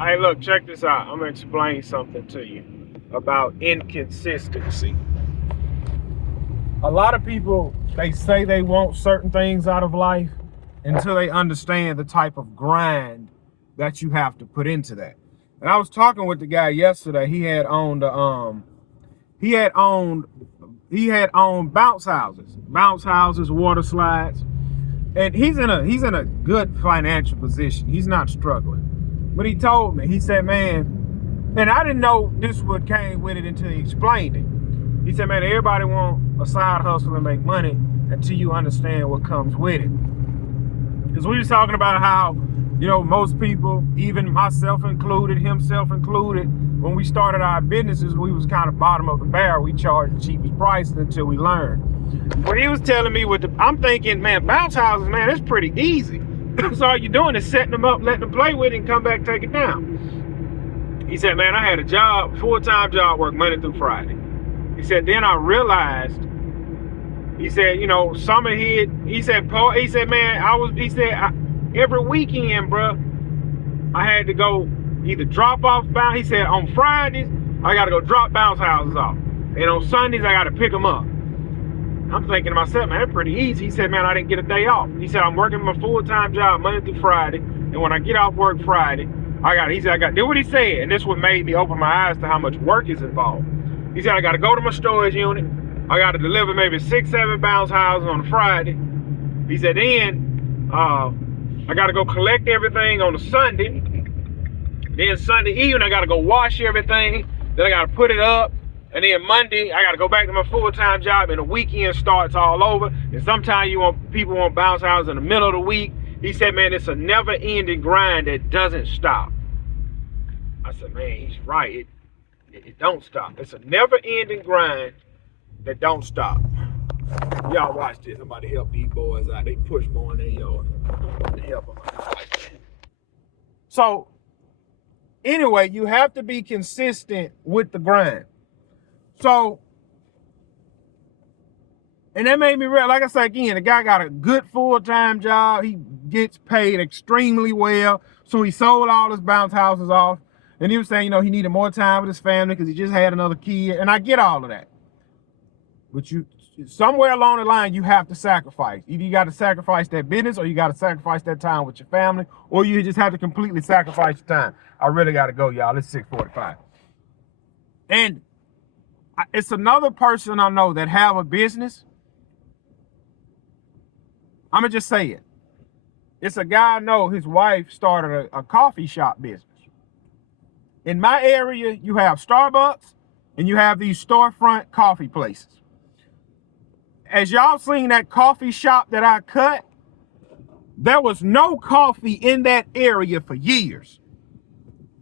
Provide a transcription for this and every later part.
Hey, look, check this out. I'm going to explain something to you about inconsistency. A lot of people, they say they want certain things out of life until they understand the type of grind that you have to put into that. And I was talking with the guy yesterday. He had owned bounce houses, water slides. And he's in a good financial position. He's not struggling. But he told me, he said, man, and I didn't know this would came with it until he explained it. He said, man, everybody want a side hustle and make money until you understand what comes with it. Because we was talking about how, most people, even myself included, himself included, when we started our businesses, we was kind of bottom of the barrel. We charged the cheapest prices until we learned. What he was telling me, I'm thinking, man, bounce houses, man, that's pretty easy. So all you're doing is setting them up, letting them play with it, and come back, take it down. He said, man, I had a job, full-time job, work Monday through Friday. He said, then I realized, he said, summer hit. He said, man, every weekend, bro, I had to go either drop off bounce. He said, on Fridays, I got to go drop bounce houses off. And on Sundays, I got to pick them up. I'm thinking to myself, man, that's pretty easy. He said, man, I didn't get a day off. He said, I'm working my full-time job Monday through Friday. And when I get off work Friday, do what he said. And this what made me open my eyes to how much work is involved. He said, I got to go to my storage unit. I got to deliver maybe 6-7 bounce houses on a Friday. He said, then I got to go collect everything on a Sunday. Then Sunday evening, I got to go wash everything. Then I got to put it up. And then Monday, I got to go back to my full-time job, and the weekend starts all over. And sometimes people want bounce houses in the middle of the week. He said, man, it's a never-ending grind that doesn't stop. I said, man, he's right. It don't stop. It's a never-ending grind that don't stop. Y'all watch this. I'm about to help these boys out. They push more in their yard. To help them out. So, anyway, you have to be consistent with the grind. So, and that made me realize, like I said again, the guy got a good full-time job. He gets paid extremely well. So he sold all his bounce houses off. And he was saying, he needed more time with his family because he just had another kid. And I get all of that. But somewhere along the line, you have to sacrifice. Either you got to sacrifice that business, or you got to sacrifice that time with your family, or you just have to completely sacrifice your time. I really got to go, y'all. It's 6:45. And it's another person I know that have a business. I'm going to just say it. It's a guy I know, his wife started a coffee shop business. In my area, you have Starbucks and you have these storefront coffee places. As y'all seen that coffee shop that I cut, there was no coffee in that area for years.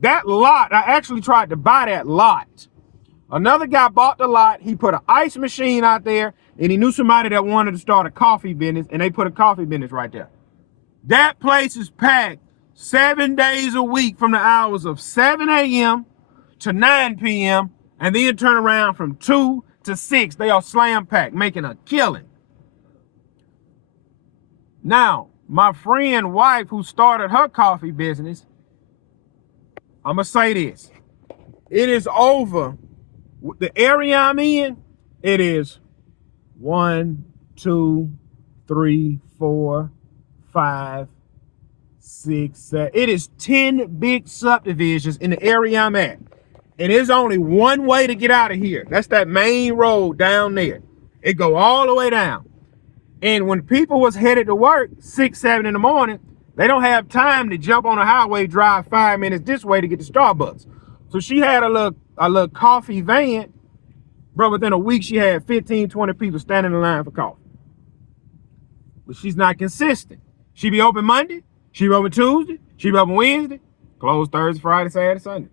That lot, I actually tried to buy that lot. Another guy bought the lot. He put an ice machine out there, and he knew somebody that wanted to start a coffee business, and they put a coffee business right there. That place is packed 7 days a week from the hours of 7 a.m. to 9 p.m., and then turn around from 2 to 6. They are slam packed, making a killing. Now, my friend's wife who started her coffee business, I'm going to say this. It is over. The area I'm in, it is 1, 2, 3, 4, 5, 6, 7. It is 10 big subdivisions in the area I'm at. And there's only one way to get out of here. That's that main road down there. It go all the way down. And when people was headed to work 6, 7 in the morning, they don't have time to jump on the highway, drive 5 minutes this way to get to Starbucks. So she had a little coffee van. Bro, within a week, she had 15, 20 people standing in line for coffee. But she's not consistent. She be open Monday, she be open Tuesday, she be open Wednesday, closed Thursday, Friday, Saturday, Sunday.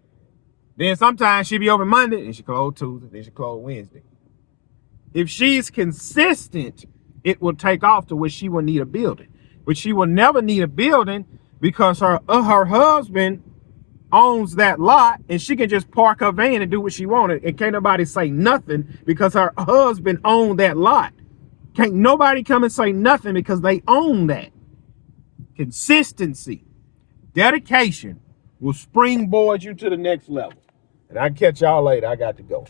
Then sometimes she be open Monday, and she close Tuesday, then she close Wednesday. If she's consistent, it will take off to where she will need a building. But she will never need a building because her husband owns that lot, and she can just park her van and do what she wanted, and can't nobody say nothing because her husband owned that lot. Can't nobody come and say nothing because they own that. Consistency, dedication, will springboard you to the next level. And I catch y'all later. I got to go.